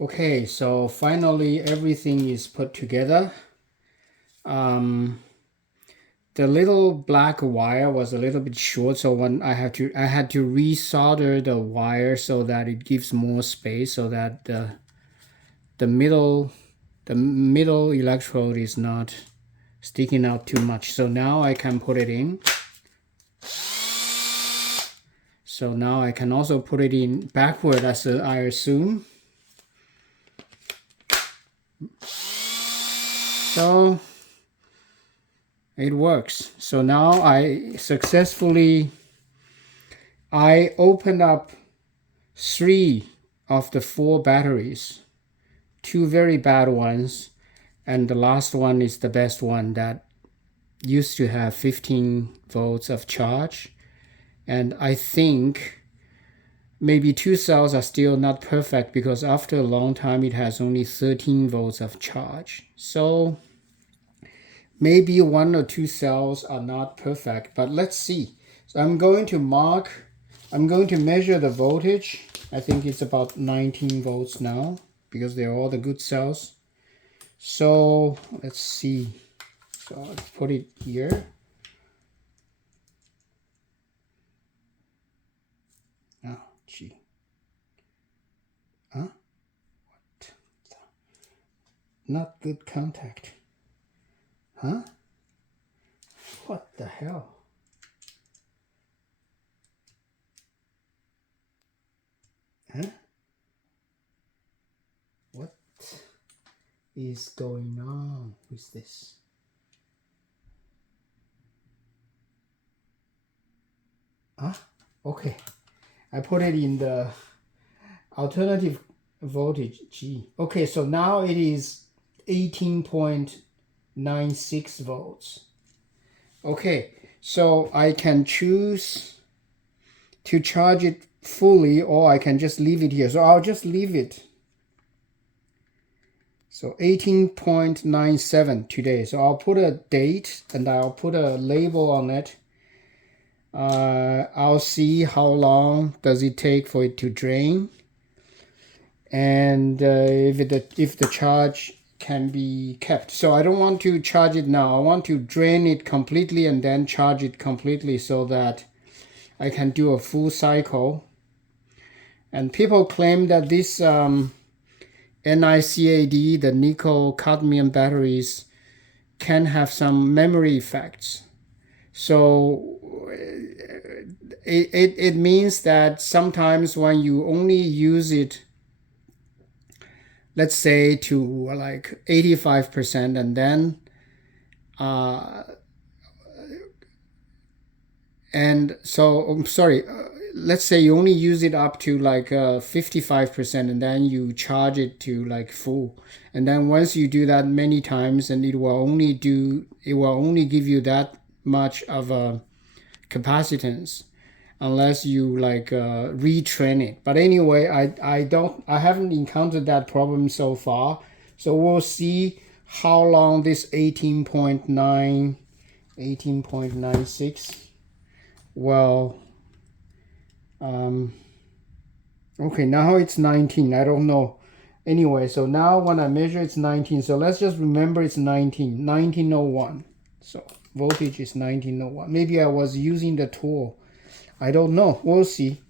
Okay, so finally everything is put together. The little black wire was a little bit short, so when I had to resolder the wire so that it gives more space, so that the middle electrode is not sticking out too much. So now I can put it in. So now I can also put it in backward, as I assume. So it works. So now I successfully opened up 3 of the 4 batteries, 2 very bad ones, and the last one is the best one that used to have 15 volts of charge. And I think maybe 2 cells are still not perfect because after a long time it has only 13 volts of charge. So maybe 1 or 2 cells are not perfect, but let's see. So I'm going to measure the voltage. I think it's about 19 volts now because they're all the good cells. So let's see. So let's put it here. Oh, gee. Huh? What? Not good contact. Huh? What the hell? Huh? What is going on with this? Huh? Okay. I put it in the alternative voltage G. Okay, so now it is 18.96 volts. Okay, so I can choose to charge it fully, or I can just leave it here. So I'll just leave it. So 18.97 today. So I'll put a date and I'll put a label on it. I'll see how long does it take for it to drain, and if the charge can be kept. So I don't want to charge it now. I want to drain it completely and then charge it completely so that I can do a full cycle. And people claim that this NiCad, the nickel cadmium batteries, can have some memory effects. So it means that sometimes when you only use it, let's say to like 85%, and then and so I'm sorry, let's say you only use it up to like 55%, and then you charge it to like full, and then once you do that many times, and it will only give you that much of a capacitance unless you like retrain it. But anyway, I haven't encountered that problem so far. So we'll see how long this 18.96. Well, okay, now it's 19. I don't know. Anyway, so now when I measure, it's 19. So let's just remember it's 1901. So voltage is 1901. Maybe I was using the tool. I don't know. We'll see.